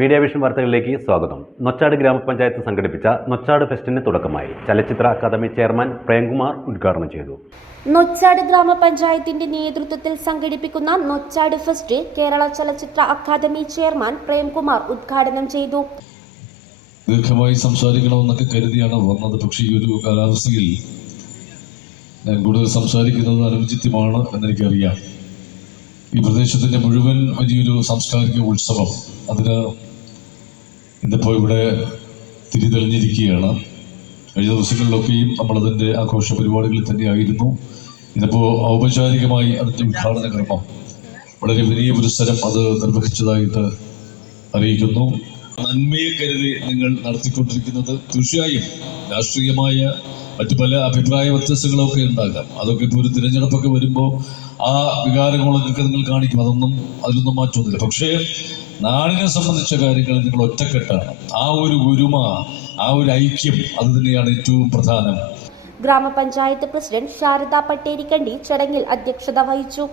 Media vision വാർത്തകളിലേക്ക് സ്വാഗതം. നൊച്ചാട് ഗ്രാമപഞ്ചായത്ത് സംഘടിപ്പിച്ച നൊച്ചാട് ഫെസ്റ്റിന് തുടക്കമായി. ചലച്ചിത്ര അക്കാദമി ചെയർമാൻ പ്രേംകുമാർ ഉദ്ഘാടനം ചെയ്തു. നൊച്ചാട് ഗ്രാമപഞ്ചായത്തിന്റെ നേതൃത്വത്തിൽ സംഘടിപ്പിക്കുന്ന നൊച്ചാട് ഫെസ്റ്റ് കേരള ചലച്ചിത്ര അക്കാദമി ചെയർമാൻ പ്രേംകുമാർ ഉദ്ഘാടനം ചെയ്തു. ദീർഘമായി സംസാരിക്കണമെന്നൊക്കെ കരുതിയാണ് വന്നത്. പക്ഷേ ഈ ഒരു കാലാവസ്ഥയിൽ ഞാൻ കൂടുതൽ സംസാരിക്കുന്നത് അനുചിത്യമാണ് എന്നെനിക്കറിയാം. ഈ പ്രദേശത്തിൻ്റെ മുഴുവൻ വലിയൊരു സാംസ്കാരിക ഉത്സവം അതിന് ഇന്നിപ്പോൾ ഇവിടെ തിരിതെളിഞ്ഞിരിക്കുകയാണ്. കഴിഞ്ഞ ദിവസങ്ങളിലൊക്കെയും നമ്മളതിൻ്റെ ആഘോഷ പരിപാടികളിൽ തന്നെയായിരുന്നു. ഇന്നിപ്പോൾ ഔപചാരികമായി അതിൻ്റെ ഉദ്ഘാടന ക്രമം വളരെ വലിയ പുരസ്സരം അത് നിർവഹിച്ചതായിട്ട് അറിയിക്കുന്നു. നന്മയെ കരുതി നിങ്ങൾ നടത്തിക്കൊണ്ടിരിക്കുന്നത് തീർച്ചയായും രാഷ്ട്രീയമായ മറ്റു പല അഭിപ്രായ വ്യത്യാസങ്ങളൊക്കെ ഉണ്ടാകാം. അതൊക്കെ ഇപ്പോൾ ഒരു തിരഞ്ഞെടുപ്പൊക്കെ വരുമ്പോൾ ആ വികാരങ്ങളൊക്കെ നിങ്ങൾ കാണിക്കും. അതിലൊന്നും മാറ്റമൊന്നുമില്ല. പക്ഷേ നാടിനെ സംബന്ധിച്ച കാര്യങ്ങളിൽ നിങ്ങൾ ഒറ്റക്കെട്ടാണ്. ആ ഒരു ഒരുമ, ആ ഒരു ഐക്യം, അത് തന്നെയാണ് ഏറ്റവും പ്രധാനം. ഗ്രാമപഞ്ചായത്ത് പ്രസിഡന്റ് ശാരദ പട്ടേരിക്കണ്ടി ചടങ്ങിൽ അധ്യക്ഷത വഹിച്ചു.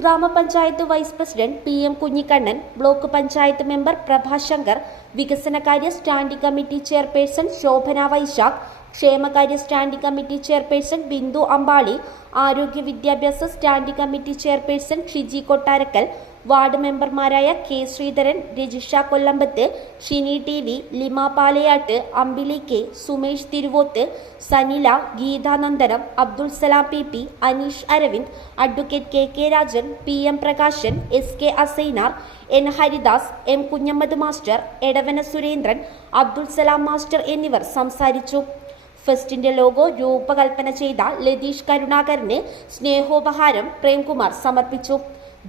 ഗ്രാമപഞ്ചായത്ത് vice president PM Kunhikannan, block panchayat member Prabhashankar, വികസനകാര്യ standing committee chairperson Shobhana Vaishakh, ക്ഷേമകാര്യ standing committee chairperson Bindu Ambali, ആരോഗ്യ വിദ്യാഭ്യാസ standing committee chairperson Shiji Kottarakkal, ward മെമ്പർമാരായ K Sreedharan, Rajisha Kollampath, Shini TV, Lima Palayat, Ambili K, Sumesh Thiruvoth, Sanila, Geethanandanam, Abdul Salam PP, Aneesh Aravind, advocate KK Rajan, PM Prakashan, SK Assainar, N Haridas, M Kunhammad master, Edavana Surendran, Abdul Salam master എന്നിവർ സംസാരിച്ചു. ഫെസ്റ്റിന്റെ ലോഗോ രൂപകൽപ്പന ചെയ്ത ലതീഷ് കരുണാകരന് സ്നേഹോപഹാരം പ്രേംകുമാർ സമർപ്പിച്ചു.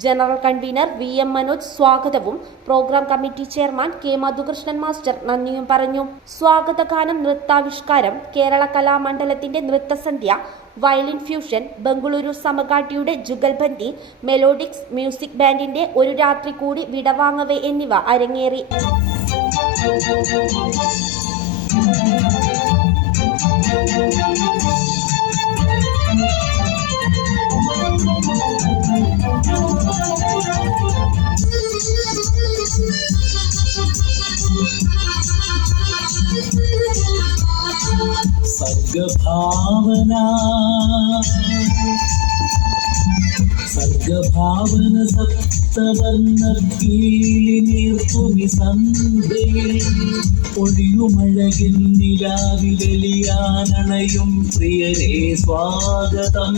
ജനറൽ കൺവീനർ VM മനോജ് സ്വാഗതവും programme committee chairman K Madhukrishnan master നന്ദിയും പറഞ്ഞു. സ്വാഗതഗാനം, നൃത്താവിഷ്കാരം, കേരള കലാമണ്ഡലത്തിന്റെ നൃത്തസന്ധ്യ, വയലിൻ ഫ്യൂഷൻ, ബംഗളൂരു സമകാട്ടിയുടെ ജുഗൽബന്ദി, മെലോഡിക്സ് മ്യൂസിക് ബാൻഡിന്റെ ഒരു രാത്രി കൂടി വിടവാങ്ങവേ എന്നിവ അരങ്ങേറി. സർഗഭാവന സപ്തവർണ്ണീലി നീർത്തുമി സന്ധ്യയിൽ ഒഴിയുമഴകിൻ നിലാവിലെളിയാനണയും പ്രിയരേ സ്വാഗതം.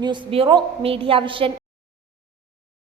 News bureau, media vision.